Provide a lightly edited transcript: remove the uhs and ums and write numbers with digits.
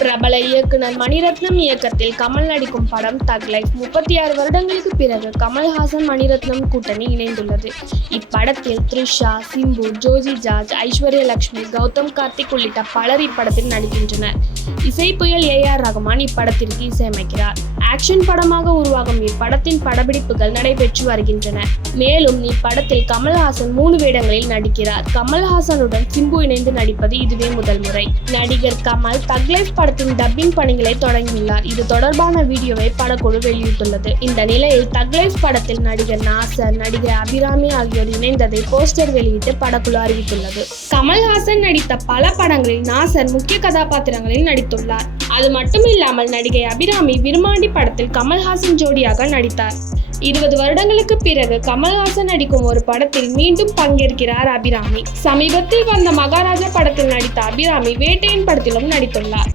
பிரபல இயக்குனர் மணிரத்னம் இயக்கத்தில் கமல் நடிக்கும் படம் தக் லைஃப். 36 வருடங்களுக்கு பிறகு கமல்ஹாசன் மணிரத்னம் கூட்டணி இணைந்துள்ளது. இப்படத்தில் த்ரிஷா, சிம்பு, ஜோஜி ஜார்ஜ், ஐஸ்வர்யா லட்சுமி, கௌதம் கார்த்திக் உள்ளிட்ட பலர் இப்படத்தில் நடிக்கின்றனர். இசைப்புயல் AR ரகுமான் இப்படத்திற்கு இசையமைக்கிறார். ஆக்ஷன் படமாக உருவாகும் இப்படத்தின் படப்பிடிப்புகள் நடைபெற்று வருகின்றன. மேலும் இப்படத்தில் கமல்ஹாசன் 3 வேடங்களில் நடிக்கிறார். கமல்ஹாசனுடன் சிம்பு இணைந்து நடிப்பது இதுவே முதல் முறை. நடிகர் கமல் தக் லைஃப் படத்தின் டப்பிங் பணிகளை தொடங்கியுள்ளார். இது தொடர்பான வீடியோவை படக்குழு வெளியிட்டுள்ளது. இந்த நிலையில் தக் லைஃப் படத்தில் நடிகர் நாசர், நடிகர் அபிராமி ஆகியோர் இணைந்ததை போஸ்டர் வெளியிட்டு படக்குழு அறிவித்துள்ளது. கமல்ஹாசன் நடித்த பல படங்களில் நாசர் முக்கிய கதாபாத்திரங்களில் நடித்துள்ளார். அது மட்டுமில்லாமல் நடிகை அபிராமி விருமாண்டி படத்தில் கமல்ஹாசன் ஜோடியாக நடித்தார். 20 வருடங்களுக்கு பிறகு கமல்ஹாசன் நடிக்கும் ஒரு படத்தில் மீண்டும் பங்கேற்கிறார் அபிராமி. சமீபத்தில் வந்த மகாராஜா படத்தில் நடித்த அபிராமி வேட்டையன் படத்திலும் நடித்துள்ளார்.